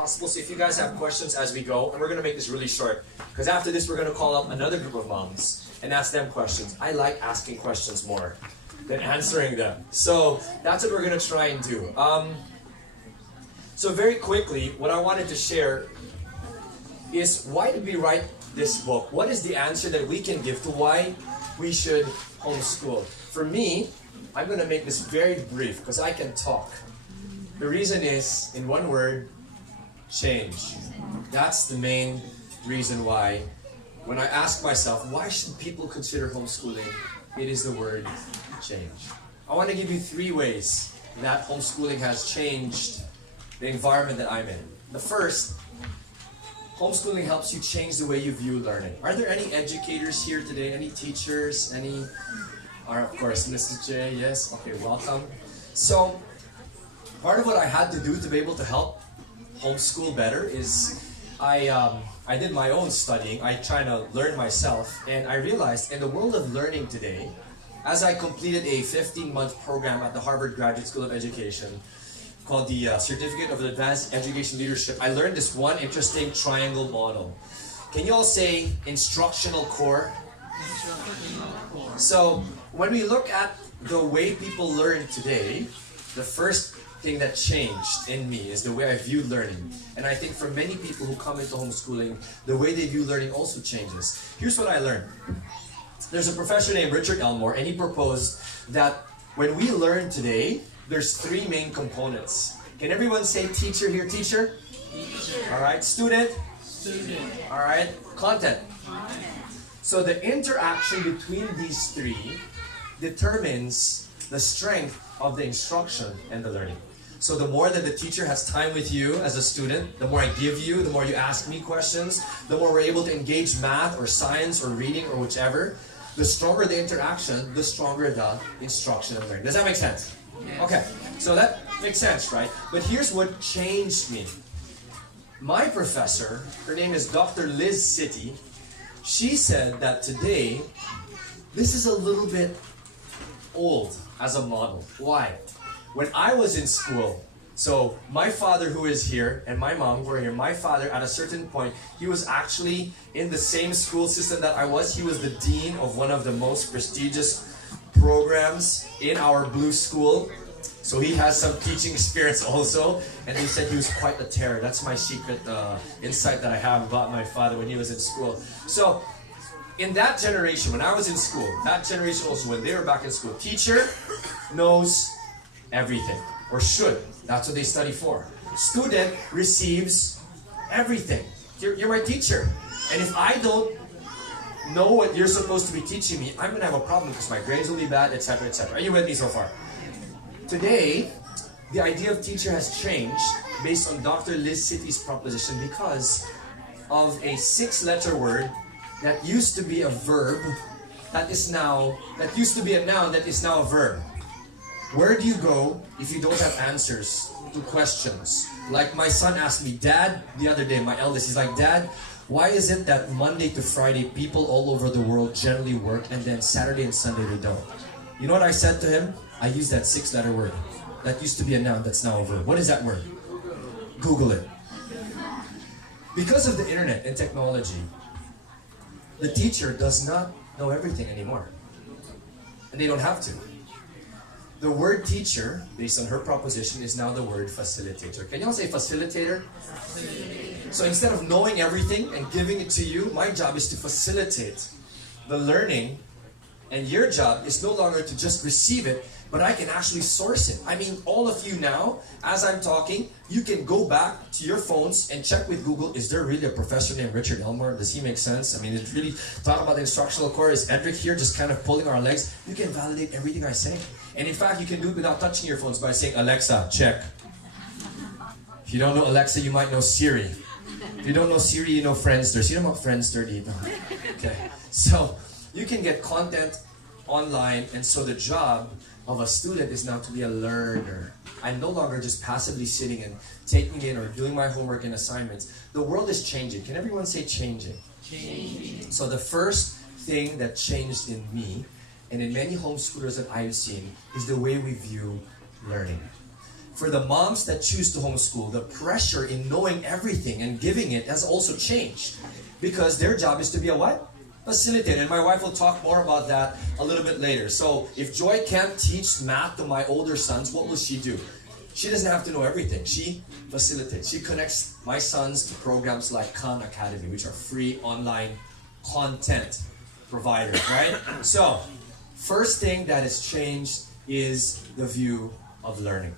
possible. So if you guys have questions as we go, and we're going to make this really short, because after this we're going to call up another group of moms and ask them questions. I like asking questions more than answering them. So that's what we're going to try and do. So very quickly, what I wanted to share is, why did we write this book? What is the answer that we can give to why we should homeschool? For me, I'm going to make this very brief because I can talk. The reason is, in one word, change. That's the main reason why. When I ask myself, why should people consider homeschooling? It is the word change. I want to give you 3 ways that homeschooling has changed the environment that I'm in. The first, homeschooling helps you change the way you view learning. Are there any educators here today? Any teachers? Any? Of course, Mrs. J, yes. Okay, welcome. So, part of what I had to do to be able to help homeschool better is I did my own studying. I tried to learn myself, and I realized in the world of learning today, as I completed a 15-month program at the Harvard Graduate School of Education called the Certificate of Advanced Education Leadership, I learned this one interesting triangle model. Can you all say instructional core? So when we look at the way people learn today, the first thing that changed in me is the way I view learning. And I think for many people who come into homeschooling, the way they view learning also changes. Here's what I learned. There's a professor named Richard Elmore, and he proposed that when we learn today, there's 3 main components. Can everyone say teacher here? Teacher? Teacher. All right. Student? Student. All right. Content. Content. So the interaction between these 3 determines the strength of the instruction and the learning. So the more that the teacher has time with you as a student, the more I give you, the more you ask me questions, the more we're able to engage math or science or reading or whichever, the stronger the interaction, the stronger the instruction and learning. Does that make sense? Yes. Okay, so that makes sense, right? But here's what changed me. My professor, her name is Dr. Liz City, she said that today, this is a little bit old as a model. Why? When I was in school, so my father who is here and my mom who are here, my father at a certain point, he was actually in the same school system that I was. He was the dean of one of the most prestigious programs in our blue school. So he has some teaching experience also, and he said he was quite a terror. That's my secret insight that I have about my father when he was in school. So in that generation, when I was in school, that generation also, when they were back in school, teacher knows everything, or should. That's what they study for. Student receives everything. You're my teacher. And if I don't know what you're supposed to be teaching me, I'm going to have a problem because my grades will be bad, etc., etc. Are you with me so far? Today, the idea of teacher has changed based on Dr. Liz City's proposition because of a 6-letter word that used to be a verb that used to be a noun that is now a verb. Where do you go if you don't have answers to questions? Like my son asked me, Dad, the other day, my eldest, he's like, Dad, why is it that Monday to Friday people all over the world generally work and then Saturday and Sunday they don't? You know what I said to him? I used that 6-letter word. That used to be a noun that's now a verb. What is that word? Google it. Because of the internet and technology, the teacher does not know everything anymore. And they don't have to. The word teacher, based on her proposition, is now the word facilitator. Can y'all say facilitator? Facilitator. So instead of knowing everything and giving it to you, my job is to facilitate the learning, and your job is no longer to just receive it, but I can actually source it. I mean, all of you now, as I'm talking, you can go back to your phones and check with Google, is there really a professor named Richard Elmore? Does he make sense? I mean, it really talk about the instructional core. Is Edric here just kind of pulling our legs? You can validate everything I say. And in fact, you can do it without touching your phones by saying, Alexa, check. If you don't know Alexa, you might know Siri. If you don't know Siri, you know Friendster. So you know about Friendster, do you know? Okay. So you can get content online, and so the job of a student is now to be a learner. I'm no longer just passively sitting and taking in or doing my homework and assignments. The world is changing. Can everyone say changing? Changing. So the first thing that changed in me and in many homeschoolers that I've seen is the way we view learning. for the moms that choose to homeschool, the pressure in knowing everything and giving it has also changed. Because their job is to be a what? Facilitator. And my wife will talk more about that a little bit later. So if Joy can't teach math to my older sons, what will she do? She doesn't have to know everything. She facilitates. She connects my sons to programs like Khan Academy, which are free online content providers, right? So, first thing that has changed is the view of learning.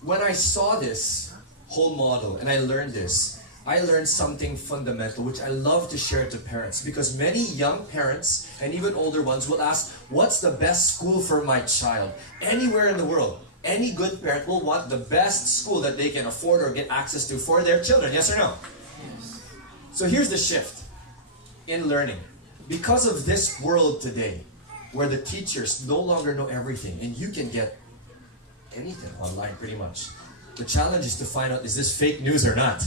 When I saw this whole model and I learned this, I learned something fundamental which I love to share to parents, because many young parents and even older ones will ask, what's the best school for my child? Anywhere in the world, any good parent will want the best school that they can afford or get access to for their children, yes or no? Yes. So here's the shift in learning. Because of this world today, where the teachers no longer know everything and you can get anything online pretty much, the challenge is to find out, is this fake news or not?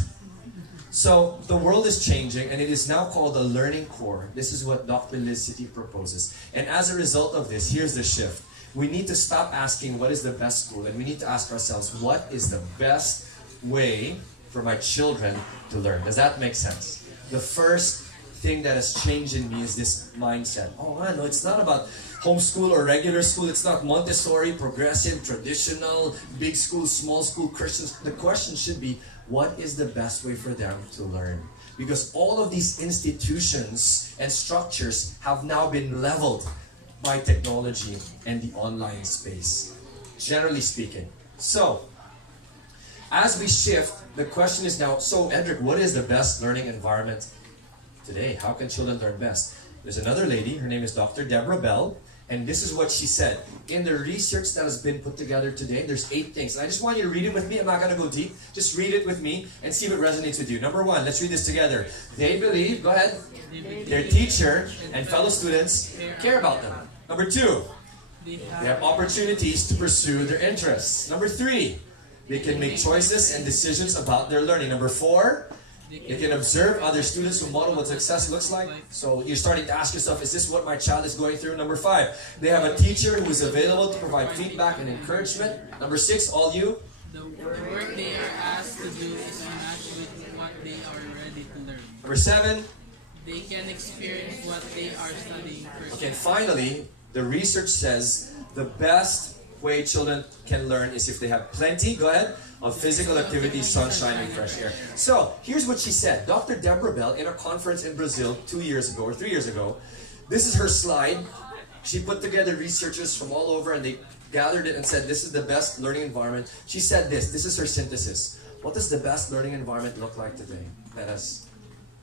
So the world is changing, and it is now called the learning core. This is what Dr. Liz City proposes. And as a result of this, here's the shift. We need to stop asking what is the best school, and we need to ask ourselves, what is the best way for my children to learn? Does that make sense? The first thing that has changed in me is this mindset. Oh, I know it's not about homeschool or regular school. It's not Montessori, progressive, traditional, big school, small school, Christians. The question should be, what is the best way for them to learn? Because all of these institutions and structures have now been leveled by technology and the online space, generally speaking. So, as we shift, the question is now, so Edric, what is the best learning environment today? How can children learn best? There's another lady, her name is Dr. Deborah Bell, and this is what she said. In the research that has been put together today, there's 8 things. And I just want you to read it with me. I'm not going to go deep. Just read it with me and see if it resonates with you. Number 1, let's read this together. They believe, go ahead, their teacher and fellow students care about them. Number 2, they have opportunities to pursue their interests. Number 3, they can make choices and decisions about their learning. Number 4, they can observe other students who model what success looks like. So you're starting to ask yourself, is this what my child is going through? Number 5, they have a teacher who is available to provide feedback and encouragement. Number 6, all you? The work they are asked to do is matched with what they are ready to learn. Number 7, they can experience what they are studying first. Okay, finally, the research says the best way children can learn is if they have plenty, go ahead, of physical activity, sunshine, and fresh air. So, here's what she said. Dr. Deborah Bell, in a conference in Brazil 2 years ago, or 3 years ago, this is her slide. She put together researchers from all over, and they gathered it and said, this is the best learning environment. She said this is her synthesis. What does the best learning environment look like today that has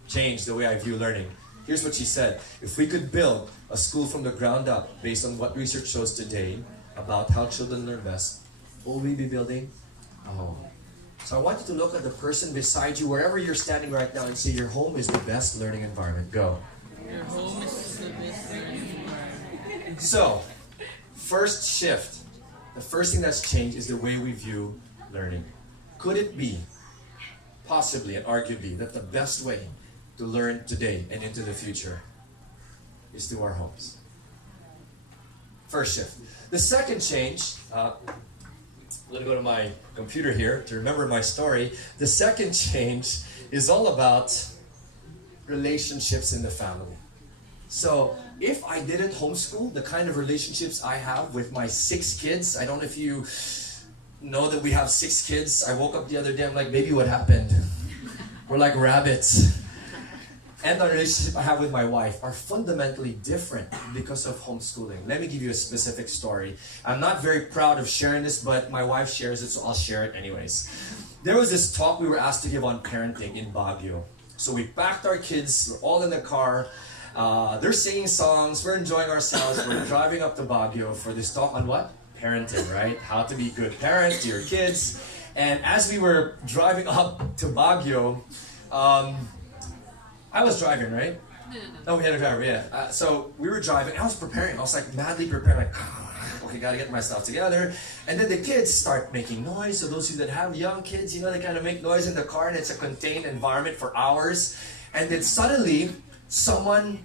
changed the way I view learning? Here's what she said. If we could build a school from the ground up based on what research shows today about how children learn best, what will we be building? Oh. So I want you to look at the person beside you, wherever you're standing right now, and say, your home is the best learning environment. Go. Your home is the best learning environment. So, first shift. The first thing that's changed is the way we view learning. Could it be, possibly and arguably, that the best way to learn today and into the future is through our homes? First shift. The second change, I'm going to go to my computer here to remember my story. The second change is all about relationships in the family. So if I didn't homeschool, the kind of relationships I have with my 6 kids, I don't know if you know that we have 6 kids. I woke up the other day, I'm like, baby, what happened? We're like rabbits. And the relationship I have with my wife are fundamentally different because of homeschooling. Let me give you a specific story. I'm not very proud of sharing this, but my wife shares it, so I'll share it anyways. There was this talk we were asked to give on parenting in Baguio. So we packed our kids, we're all in the car. They're singing songs, we're enjoying ourselves, we're driving up to Baguio for this talk on what? Parenting, right? How to be a good parent to your kids. And as we were driving up to Baguio, I was driving, right? No, we had a driver, yeah. So we were driving, I was preparing, I was like madly preparing, like, okay, gotta get myself together. And then the kids start making noise. So those of you that have young kids, you know, they kind of make noise in the car, and it's a contained environment for hours. And then suddenly, someone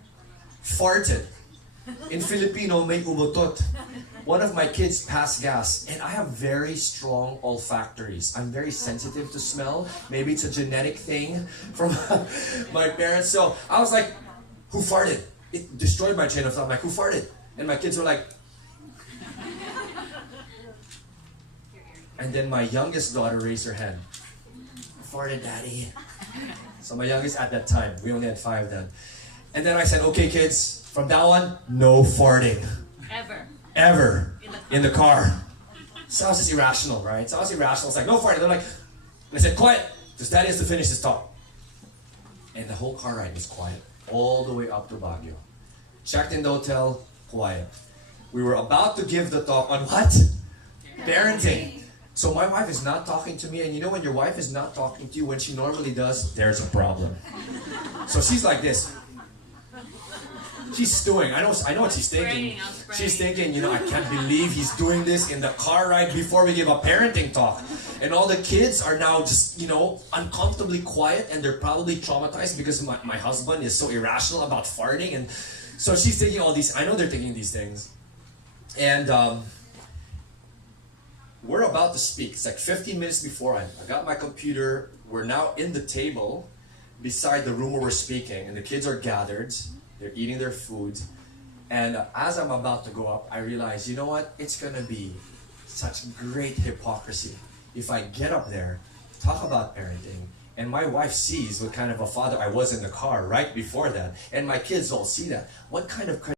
farted. In Filipino, may ubutot. One of my kids passed gas, and I have very strong olfactories. I'm very sensitive to smell. Maybe it's a genetic thing from my parents. So I was like, who farted? It destroyed my chain of thought. I'm like, who farted? And my kids were like, and then my youngest daughter raised her hand. Farted, Daddy. So my youngest at that time, we only had 5 then. And then I said, okay kids, from now on, no farting. Ever. In the car. Sounds just irrational, right? Sounds irrational. It's like, no farting. They're like, and I said, quiet, because Daddy has to finish his talk. And the whole car ride was quiet. All the way up to Baguio. Checked in the hotel, quiet. We were about to give the talk on what? Parenting. So my wife is not talking to me, and you know when your wife is not talking to you, when she normally does, there's a problem. So she's like this. She's stewing. I know what she's thinking. She's thinking, you know, I can't believe he's doing this in the car ride before we give a parenting talk. And all the kids are now just, you know, uncomfortably quiet, and they're probably traumatized because my husband is so irrational about farting. And so she's thinking all these, I know they're thinking these things. And we're about to speak. It's like 15 minutes before I got my computer. We're now in the table beside the room where we're speaking, and the kids are gathered. They're eating their food. And as I'm about to go up, I realize, you know what? It's going to be such great hypocrisy if I get up there, talk about parenting, and my wife sees what kind of a father I was in the car right before that, and my kids all see that. What kind of